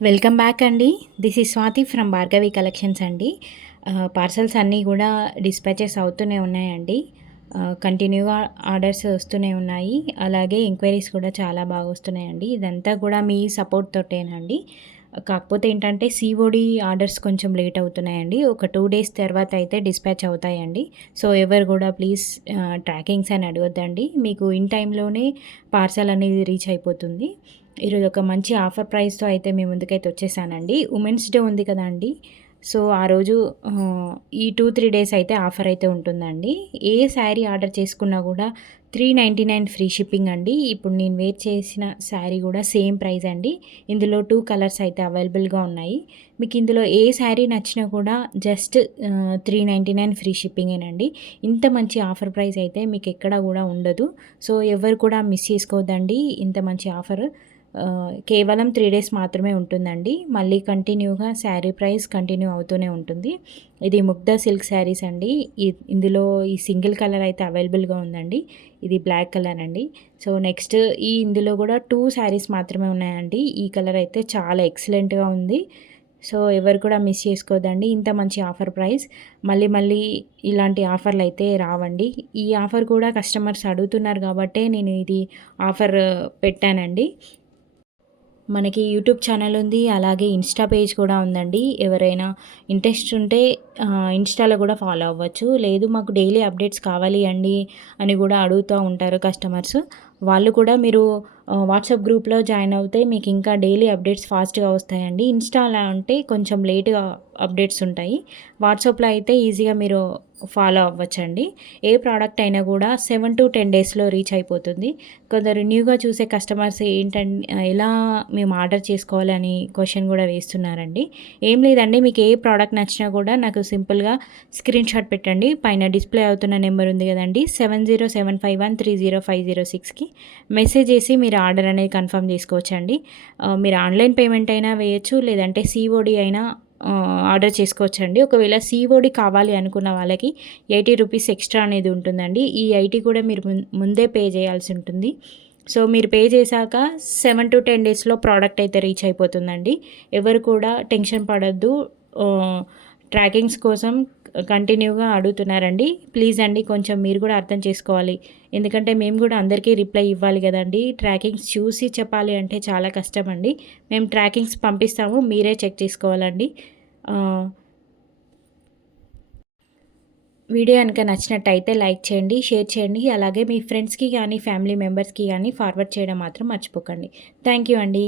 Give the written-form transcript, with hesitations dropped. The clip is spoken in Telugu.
వెల్కమ్ బ్యాక్ అండి. This is Swathi from Bhargavi collections అండి. పార్సెల్స్ అన్నీ కూడా డిస్పాచెస్ అవుతూనే ఉన్నాయండి. కంటిన్యూగా ఆర్డర్స్ వస్తూనే ఉన్నాయి. అలాగే ఎంక్వైరీస్ కూడా చాలా బాగా వస్తున్నాయండి. ఇదంతా కూడా మీ సపోర్ట్ తోటేనండి. కాకపోతే ఏంటంటే సీఓడి ఆర్డర్స్ కొంచెం లేట్ అవుతున్నాయండి. ఒక 2 డేస్ తర్వాత అయితే డిస్పాచ్ అవుతాయండి. సో ఎవరు కూడా ప్లీజ్ ట్రాకింగ్స్ అని అడగొద్దండి. మీకు ఇన్ టైంలోనే పార్సెల్ అనేది రీచ్ అయిపోతుంది. ఈరోజు ఒక మంచి ఆఫర్ ప్రైస్‌తో అయితే మీ ముందుకైతే వచ్చేసానండి. ఉమెన్స్ డే ఉంది కదండీ! సో, ఆ రోజు ఈ 2, 3 డేస్ అయితే ఆఫర్ అయితే ఉంటుందండి. ఏ శారీ ఆర్డర్ చేసుకున్నా కూడా 399 ఫ్రీ షిప్పింగ్ అండి. ఇప్పుడు నేను వేర్ చేసిన శారీ కూడా సేమ్ ప్రైస్ అండి. ఇందులో 2 కలర్స్ అయితే అవైలబుల్‌గా ఉన్నాయి. మీకు ఇందులో ఏ శారీ నచ్చినా కూడా జస్ట్ 399 ఫ్రీ షిప్పింగేనండి. ఇంత మంచి ఆఫర్ ప్రైస్ అయితే మీకు ఎక్కడ కూడా ఉండదు. సో, ఎవరు కూడా మిస్ చేసుకోవద్దండి ఇంత మంచి ఆఫర్. కేవలం 3 డేస్ మాత్రమే ఉంటుందండి. మళ్ళీ కంటిన్యూగా శారీ ప్రైస్ కంటిన్యూ అవుతూనే ఉంటుంది. ఇది ముగ్ధా సిల్క్ శారీస్ అండి. ఇందులో ఈ సింగిల్ కలర్ అయితే అవైలబుల్‌గా ఉందండి. ఇది బ్లాక్ కలర్ అండి. సో, నెక్స్ట్ ఇందులో కూడా 2 శారీస్ మాత్రమే ఉన్నాయండి. ఈ కలర్ అయితే చాలా ఎక్సలెంట్‌గా ఉంది. సో, ఎవరు కూడా మిస్ చేసుకోవద్దండి. ఇంత మంచి ఆఫర్ ప్రైస్. మళ్ళీ మళ్ళీ ఇలాంటి ఆఫర్లు అయితే రావండి. ఈ ఆఫర్ కూడా కస్టమర్స్ అడుగుతున్నారు కాబట్టే నేను ఇది ఆఫర్ పెట్టానండి. మనకి యూట్యూబ్ ఛానల్ ఉంది. అలాగే ఇన్‌స్టా పేజ్ కూడా ఉందండి. ఎవరైనా ఇంట్రెస్ట్ ఉంటే ఇన్‌స్టాలో కూడా ఫాలో అవ్వచ్చు. లేదు మాకు డైలీ అప్డేట్స్ కావాలి అండి అని కూడా అడుగుతూ ఉంటారు కస్టమర్స్. వాళ్ళు కూడా మీరు వాట్సాప్ గ్రూప్‌లో జాయిన్ అవుతే మీకు ఇంకా డైలీ అప్డేట్స్ ఫాస్ట్‌గా వస్తాయండి. ఇన్‌స్టాలో అంటే కొంచెం లేట్‌గా అప్డేట్స్ ఉంటాయి. వాట్సాప్‌లో అయితే ఈజీగా మీరు ఫాలో అవ్వచ్చండి. ఏ ప్రోడక్ట్ అయినా కూడా 7-10 డేస్‌లో రీచ్ అయిపోతుంది. కొందరు న్యూగా చూసే కస్టమర్స్ ఎలా మేము ఆర్డర్ చేసుకోవాలని క్వెషన్ కూడా వేస్తున్నారండి. ఏం లేదండి, మీకు ఏ ప్రోడక్ట్ నచ్చినా కూడా నాకు సింపుల్‌గా స్క్రీన్‌షాట్ పెట్టండి. పైన డిస్‌ప్లే అవుతున్న నెంబర్ ఉంది కదండీ 7075130506కి మెసేజ్ చేసి మీరు ఆర్డర్ అనేది కన్ఫర్మ్ చేసుకోవచ్చండి. మీరు ఆన్‌లైన్ పేమెంట్ అయినా వేయొచ్చు, లేదంటే సీఓడి అయినా ఆర్డర్ చేసుకోవచ్చండి. ఒకవేళ సీఓడి కావాలి అనుకున్న వాళ్ళకి 80 రూపీస్ ఎక్స్ట్రా అనేది ఉంటుందండి. ఈ 80 కూడా మీరు ముందే పే చేయాల్సి ఉంటుంది. సో, మీరు పే చేశాక 7-10 డేస్‌లో ప్రోడక్ట్ అయితే రీచ్ అయిపోతుందండి. ఎవరు కూడా టెన్షన్ పడొద్దు. ట్రాకింగ్స్ కోసం కంటిన్యూగా అడుగుతున్నారండి. ప్లీజ్ అండి, కొంచెం మీరు కూడా అర్థం చేసుకోవాలి. ఎందుకంటే మేము కూడా అందరికీ రిప్లై ఇవ్వాలి కదండీ. ట్రాకింగ్స్ చూసి చెప్పాలి అంటే చాలా కష్టమండి. మేము ట్రాకింగ్స్ పంపిస్తాము, మీరే చెక్ చేసుకోవాలండి. వీడియో కనుక నచ్చినట్టయితే లైక్ చేయండి, షేర్ చేయండి. అలాగే మీ ఫ్రెండ్స్‌కి కానీ, ఫ్యామిలీ మెంబర్స్‌కి కానీ ఫార్వర్డ్ చేయడం మాత్రం మర్చిపోకండి. థ్యాంక్ యూ అండి.